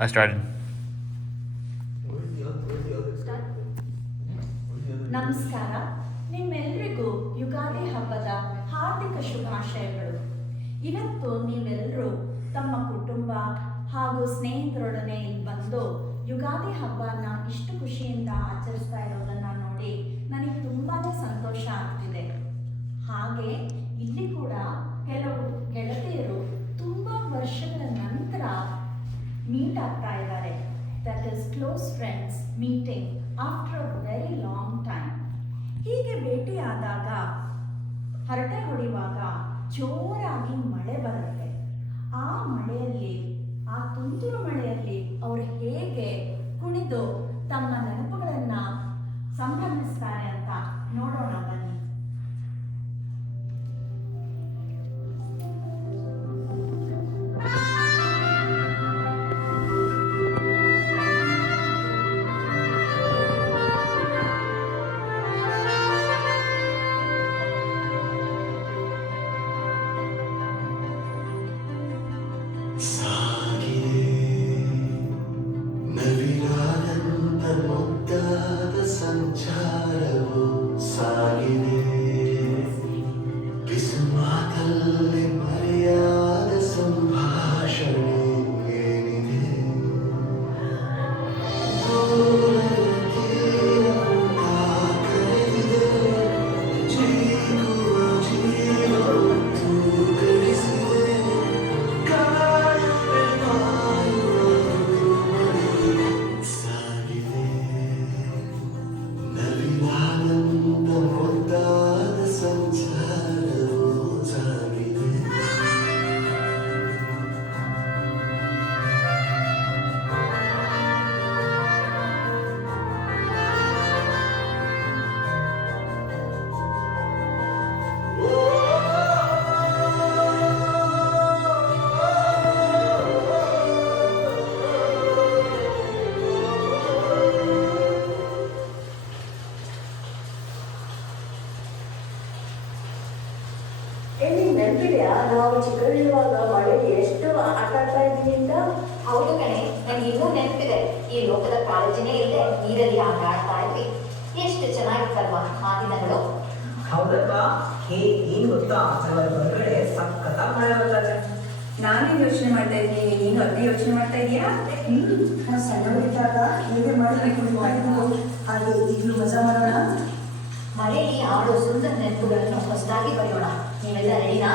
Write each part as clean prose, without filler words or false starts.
I started. ನಮಸ್ಕಾರ. ನಿಮ್ಮೆಲ್ಲರಿಗೂ ಯುಗಾದಿ ಹಬ್ಬದ ಹಾರ್ದಿಕ ಶುಭಾಶಯಗಳು. ಇವತ್ತು ನೀವೆಲ್ಲರೂ ತಮ್ಮ ಕುಟುಂಬ ಹಾಗೂ ಸ್ನೇಹಿತರೊಡನೆ ಇಲ್ಲಿ ಬಂದು ಯುಗಾದಿ ಹಬ್ಬನ ಇಷ್ಟು ಖುಷಿಯಿಂದ ಆಚರಿಸ್ತಾ ಇರೋದನ್ನು ನೋಡಿ ನನಗೆ ತುಂಬಾ ಸಂತೋಷ ಆಗ್ತಿದೆ. ಹಾಗೆ ಇಲ್ಲಿ ಕೂಡ ಕೆಲವು ಗೆಳತಿಯರು ತುಂಬ ವರ್ಷಗಳ ನಂತರ ಮೀಟ್ ಆಗ್ತಾ ಇದ್ದಾರೆ. That is close friends meeting after a very long time. ಹೀಗೆ ಭೇಟಿಯಾದಾಗ ಹರಟೆ ಹೊಡೆಯುವಾಗ ಜೋರಾಗಿ ಮಳೆ ಬರುತ್ತೆ. ಆ ಮಳೆಯಲ್ಲಿ, ಆ ತುಂತುರು ಮಳೆಯಲ್ಲಿ ಅವರು ಹೇಗೆ ಕುಣಿದು ತಮ್ಮ ನೆನಪುಗಳನ್ನು ಸಂಭ್ರಮಿಸ್ತಾರೆ ಅಂತ ನೋಡೋಣ ಬನ್ನಿ. ಸಂಚಾರವು ಸಾಗಿದೆ, ಬಿಸು ಮಾತಲ್ಲಿ ಮರೆಯಾದ ಸಂಭಾಷಣೆ ಏನಿದೆ. ಕರೆದಿದೆ ಜೀಗುವ ಜೀವತ್ತು ಗಳಿಸಿದೆ, ಕಾಯುವೆ ಕಾಯುವ ಸಾಗಿದೆ. ನವಿಲಾನಂದ ಮುದ್ದಾದ ಸಂಚಾರವು ಸಾಗಿದೆ. ಎಲ್ಲಿ ನೆನಪಿದೆಯಾ, ನಾವು ಚಿಕ್ಕದಿರುವಾಗ ಮಳೆಗೆ ಎಷ್ಟು ಆಟ ಆಡ್ತಾ ಇದ್ದೀವಿ ಅಂತ? ಹೌದು ಕಣೆ, ನನಗೆ ಇನ್ನೂ ನೆನಪಿದೆ. ಈ ಲೋಕದ ಕಾಳಜಿನೇ ಇಲ್ಲದೆ ನೀರಲ್ಲಿ ಆಟ ಆಡ್ತಾ ಇದ್ವಿ. ಎಷ್ಟು ಚೆನ್ನಾಗಿತ್ತಲ್ವಾ ಆ ದಿನಗಳು. ಹೌದಲ್ವಾ? ಏನ್ ಗೊತ್ತಾ, ಹೊರಗಡೆ ಸಖತ್ತ ಮಳೆ ಬರ್ತದೆ. ನಾನೇನು ಯೋಚನೆ ಮಾಡ್ತಾ ಇದ್ದೀನಿ, ನೀನು ಅದೇ ಯೋಚನೆ ಮಾಡ್ತಾ ಇದೀಯಾ? ನಾವು ಸಣ್ಣವರಿದ್ದಾಗ ಹೇಗೆ ಮಾಡಬೇಕು ಹಾಗೆ ಈಗಲೂ ಮಜಾ ಮಾಡೋಣ. ಮಳೆಯಲ್ಲಿ ಆಡೋ ಸುಂದರ ನೆನಪುಗಳನ್ನು ಹೊಸದಾಗಿ ಬರೆಯೋಣ. ನೀವೆಲ್ಲ ರೆಡಿನಾ?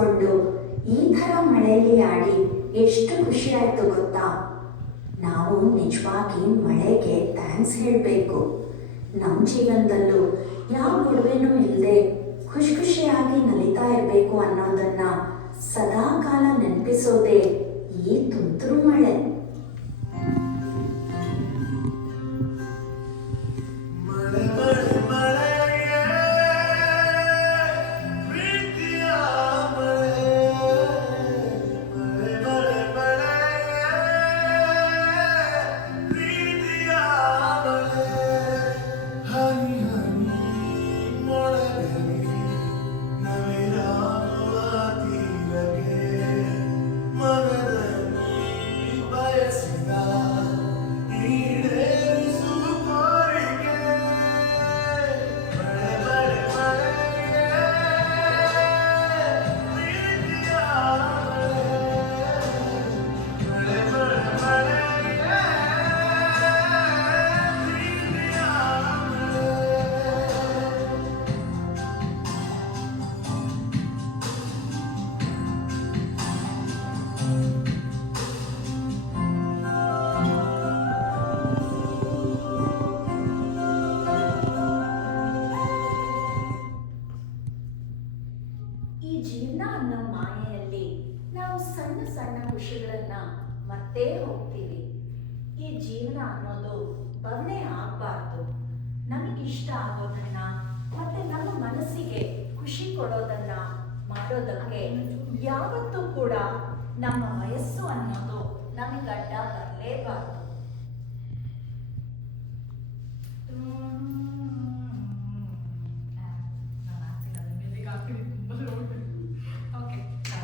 ನೆನೆಸ್ಕೊಂಡು ಈ ಥರ ಮಳೆಯಲ್ಲಿ ಆಡಿ ಎಷ್ಟು ಖುಷಿ ಆಯಿತು ಗೊತ್ತಾ. ನಾವು ನಿಜವಾಗಿ ಮಳೆಗೆ ಥ್ಯಾಂಕ್ಸ್ ಹೇಳಬೇಕು. ನಮ್ಮ ಜೀವನದಲ್ಲೂ ಯಾವ ಗೊಡವೆನೂ ಇಲ್ಲದೆ ಖುಷಿ ಖುಷಿಯಾಗಿ ನಲಿತಾ ಇರಬೇಕು ಅನ್ನೋದನ್ನ ಸದಾ ಕಾಲ ನೆನಪಿಸೋದೇ ಈ ತುಂತುರು ಮಳೆ. ಮಳೆ ಮಳೆ ಮಳೆಯೇ ಪ್ರೀತಿಯ ಮಳೆ ಮಳೆ ಮಳೆ ಮಳೆಯೇ ಪ್ರೀತಿಯ ಮಳೆ ಹನಿ ಹನಿ ಮೊಳಗಲಿ ನವಿರಾಗುವ ತೀರಗೆ ಮನದಲ್ಲಿ ಬಯಸಿದ ಈಡೇರಿಸು ಕೋರಿಕೆ ಮಳೆ ಮಳೆ ಮಳೆಯೇ ಪ್ರೀತಿಯ ಮಳೆ ಮಳೆ ಮಳೆಯೇ ಪ್ರೀತಿಯ ಮಳೆ. ಈ ಜೀವನ ಅನ್ನೋ ಮಾಯೆಯಲ್ಲಿ ನಾವು ಸಣ್ಣ ಸಣ್ಣ ಖುಷಿಗಳನ್ನ ಮರ್ತೇ ಹೋಗ್ತೀವಿ. ಈ ಜೀವನ ಅನ್ನೋದು ಬದನೆ ಆಗಬಾರ್ದು. ನಮಗಿಷ್ಟ ಆಗೋದನ್ನ ಮತ್ತೆ ನಮ್ಮ ಮನಸ್ಸಿಗೆ ಖುಷಿ ಕೊಡೋದನ್ನ ಮಾಡೋದಕ್ಕೆ ಯಾವತ್ತೂ ಕೂಡ ನಮ್ಮ ವಯಸ್ಸು ಅನ್ನೋದು ನಮಗೆ ಅಡ್ಡ ಬರಲೇಬಾರ್ದು.